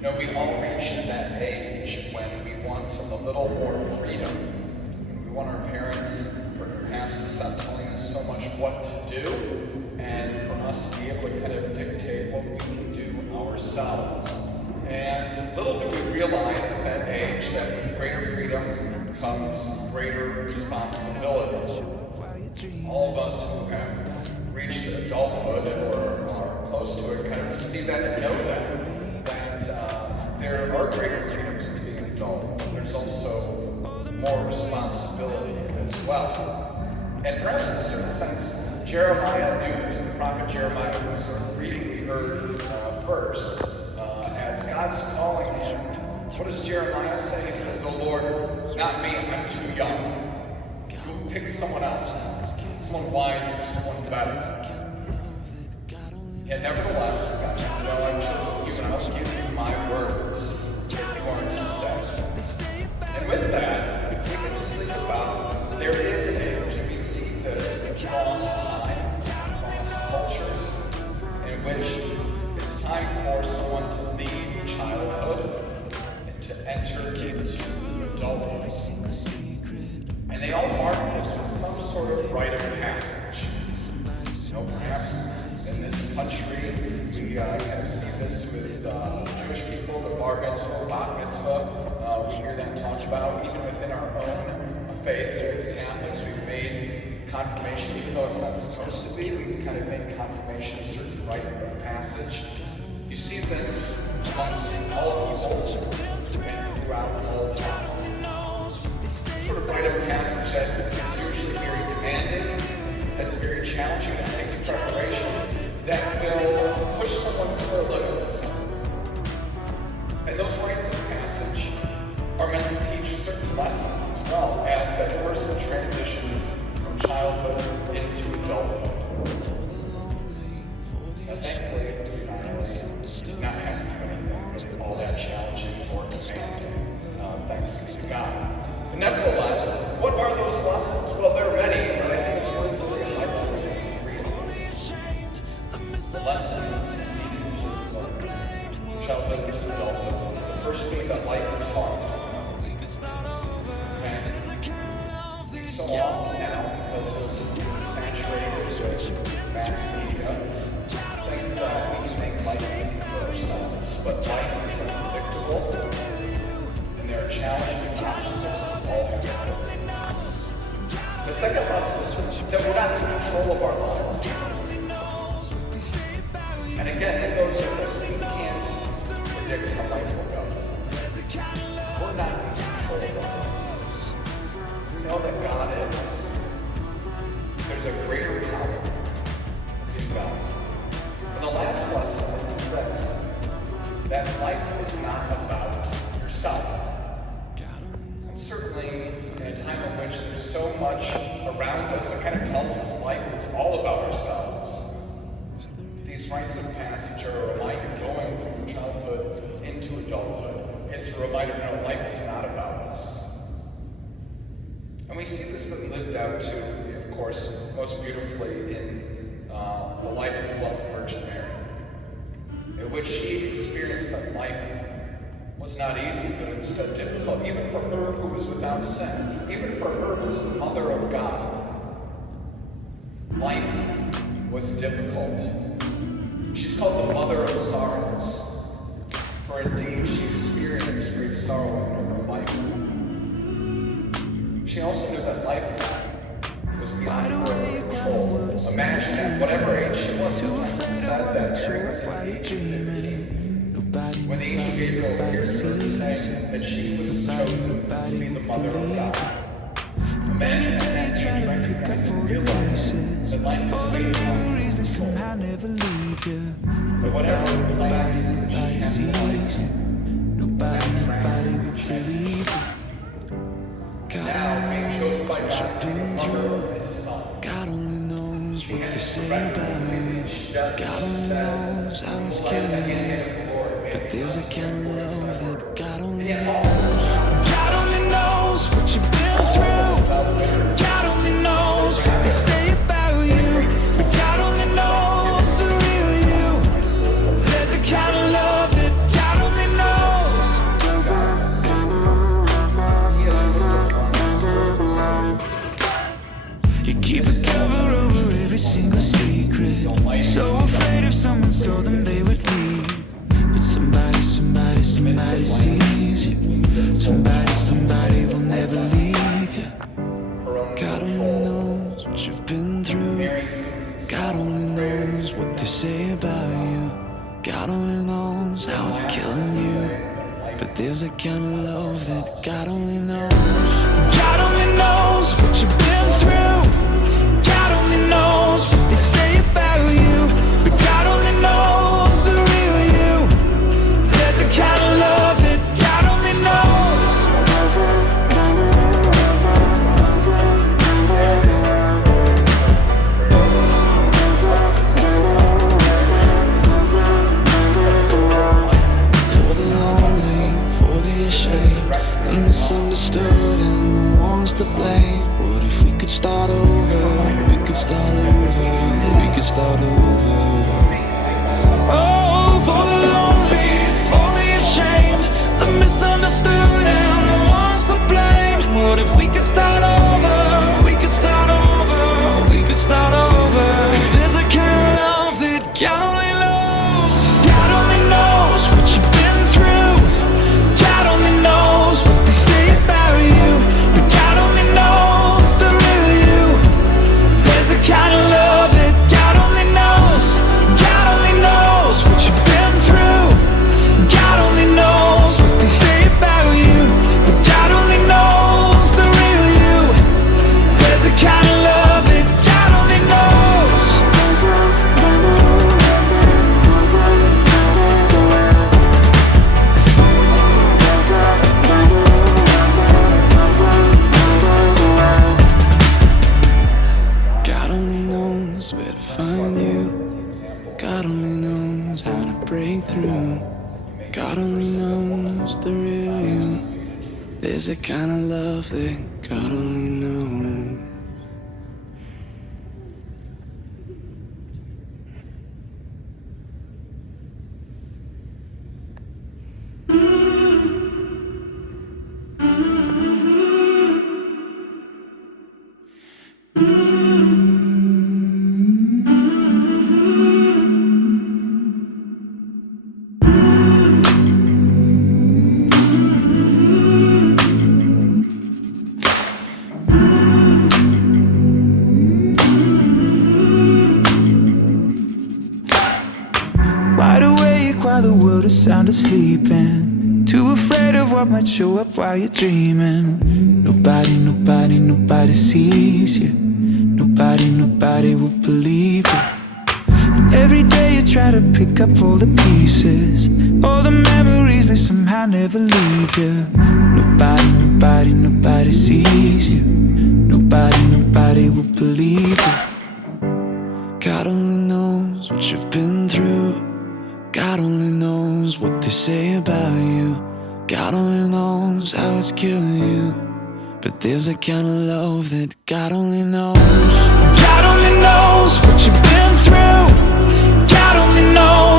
We all reach that age when we want a little more freedom. We want our parents perhaps to stop telling us so much what to do, and for us to be able to kind of dictate what we can do ourselves. And little do we realize at that age that with greater freedom comes greater responsibility. All of us who have reached adulthood or are close to it kind of see that and know that there are greater freedoms in being an adult, but there's also more responsibility as well. And perhaps in a certain sense, Jeremiah knew this. The prophet Jeremiah, whose reading we heard first, as God's calling him, what does Jeremiah say? He says, "Oh Lord, not me, I'm too young. Pick someone else, someone wiser, someone better." Yet nevertheless, God says, "Well, I've chosen you, and I'll give you my words that you are to say." And with that, we can just think about there is an age, and we see this across time, across cultures, in which it's time for someone to leave childhood and to enter into adulthood. And they all mark this with some sort of rite of passage. Perhaps in this country, we kind of see this with Jewish people, the bar mitzvah, bat mitzvah. We hear them talked about. Even within our own faith, as Catholics, we've made confirmation, even though it's not supposed to be, we've kind of made confirmation a certain rite of passage. You see this amongst all peoples and throughout all time. Sort of rite of passage that is usually very demanding, that's very challenging, that takes preparation, that will push someone to their limits. And those rites of passage are meant to teach certain lessons as well as that person transitions from childhood into adulthood. Now thankfully, we not have to do anything all that challenging or demanding. Thanks be to God. But nevertheless, what are those lessons? Well, there are many, but I think it's worth really highlighting three. The lessons needed to learn. Childhood to adulthood. The first being that life is hard. And we so often now, because of being saturated with mass media, think that we can make life easy for ourselves. But life is unpredictable, and there are challenges and obstacles that all have with. The second lesson is that we're not in control of our lives. And again, it goes with this. We can't predict how life will go. We're not in control of our lives. We know that God is. There's a greater power in God. And the last lesson is this, that life is not about yourself. And certainly in a time in which there's so much around us that kind of tells us life is all about ourselves, these rites of passage are a reminder going from childhood into adulthood. It's a reminder that life is not about us. And we see this been lived out too, of course, most beautifully in the life of the Blessed Virgin Mary, in which she experienced that life was not easy, but instead difficult, even for her who was without sin, even for her who was the mother of God. Life was difficult. She's called the mother of sorrows, for indeed she experienced great sorrow in her life. She also knew that life was beyond her control. Imagine at whatever age she was, sometimes it said that Mary was at the age of 15. When the angel Gabriel appeared to her saying that she was chosen to be the mother of God. Imagine at that age recognizing and realizing that life is way beyond her control. But whatever the plans that she had in life, nobody would believe it. Now, being chosen by God to be the mother of his son, God only knows she what has to to say surrender about everything it. that she does. God She only knows says, how it's "Let killing the me. hand of the Lord But there's a kind of love that God only And knows. yet, God only knows what you've been through. God only knows what they say about you. But God only knows the real you. There's a kind of love that God only knows. somebody will never leave you. her own God only control. knows what you've been through. Mary sings the God song only of praise. knows what they say about you. God only knows how it's killing you. But there's a kind of love that God only knows. God only knows what you've been through. God only knows what they say about you. But God only knows the real you. There's a kind of love that God only knows. For the lonely, for the ashamed, the misunderstood and the ones to blame. What if we could start over? We could start over. We could start over. Oh, for the lonely, for the ashamed, the misunderstood and the ones to blame. What if we could start over? We could start over. We could start over. 'Cause there's a kind of love that God only knows. God only knows what you've been through. God only knows what they say about you. But God only knows the real you. There's a kind of love that God only knows. God only knows what you've been through. God only knows what they say about you. But God only knows the real you. There's a kind of love that God only knows. God only knows where to find you. God only knows how to break through. God only knows the real you. There's a kind of love that God only knows. Wide awake while the world is sound asleep, and too afraid of what might show up while you're dreaming. Nobody sees you. Nobody will believe you. And every day you try to pick up all the pieces, all the memories, they somehow never leave you. Nobody sees you. Nobody will believe you. God only knows what you've been through. God only knows what they say about you. God only knows how it's killing you. But there's a kind of love that God only knows. God only knows what you've been through. God only knows